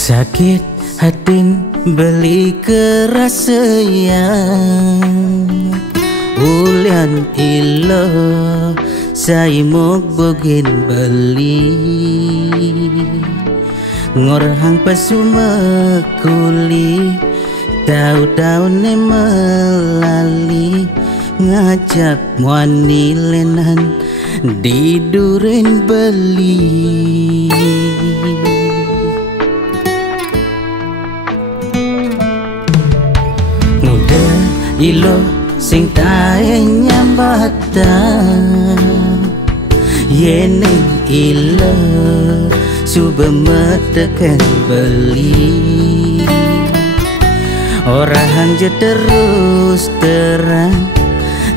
Sakit hatin beli kerasayang ulian ilo say mog bogin beli ngorhang pasumakuli tau-tau ne melali ngajak muanilenan di duren beli. Muda ilo sing tae nyambata yeneng ilo suba metekan beli orang je terus terang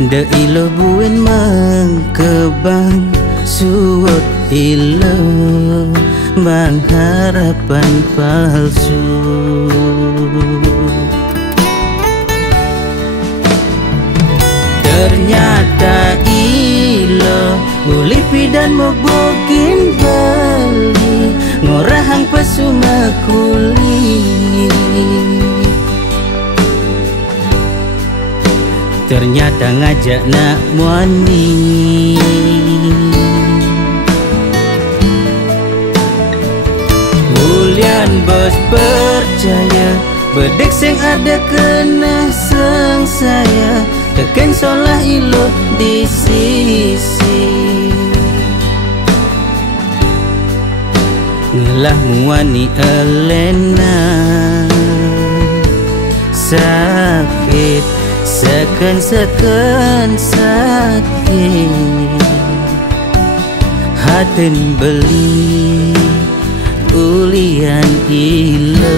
de ilo buin mengkebang suot ilo bang harapan palsu. Ternyata ilo ulipi dan mobokin bali ngorahang pasumakuli. Ternyata ngajak nak muani ulian bos percaya bedek sing ada kena sang saya teken solah ilo di sisi ngelah muani elena sakit seken sakit hatin beli ulian ilo.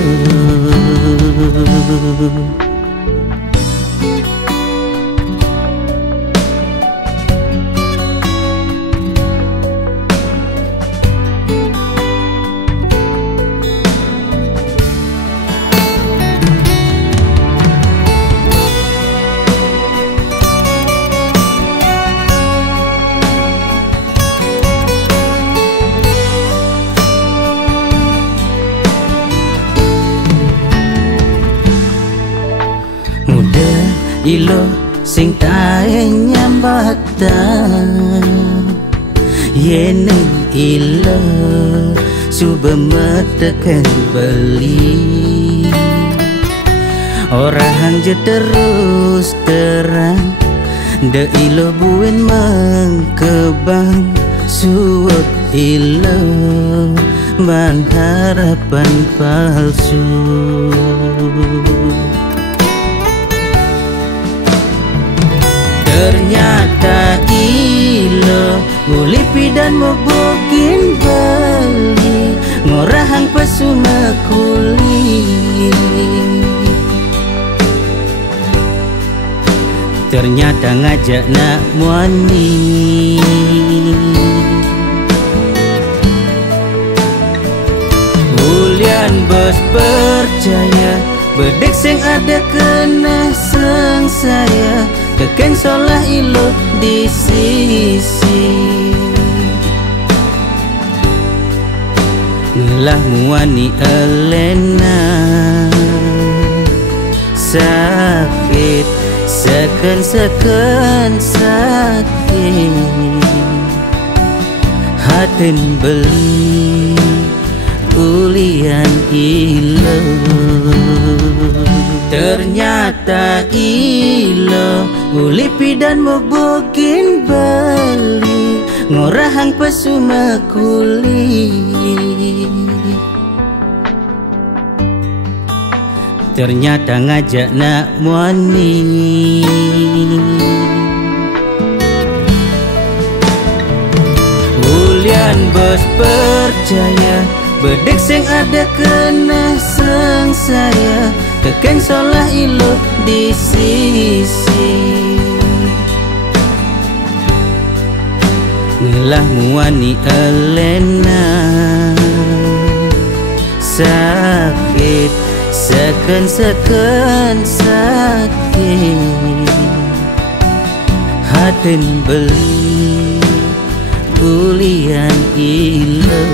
Ilo sing tae nyambata yeneng ilo suba metekan beli orang je terus terang de ilo buin mengkebang suot ilo bang harapan palsu. Ternyata ilo ulipi dan mobokin bali ngorahang pasumakuli. Ternyata ngajak nak muani ulian bos percaya bedek sing ada kena sang saya teken solah ilo di sisi ngelah muani elena sakit seken sakit hatin beli ulian ilo. Ternyata ilo ulipi dan mobokin bali ngorahang pasumakuli. Ternyata ngajak nak muani ulian bos percaya bedek sing ada kena sang saya teken solah ilo di sisi ngelah muani elena sakit seken sakit hatin beli ulian ilo.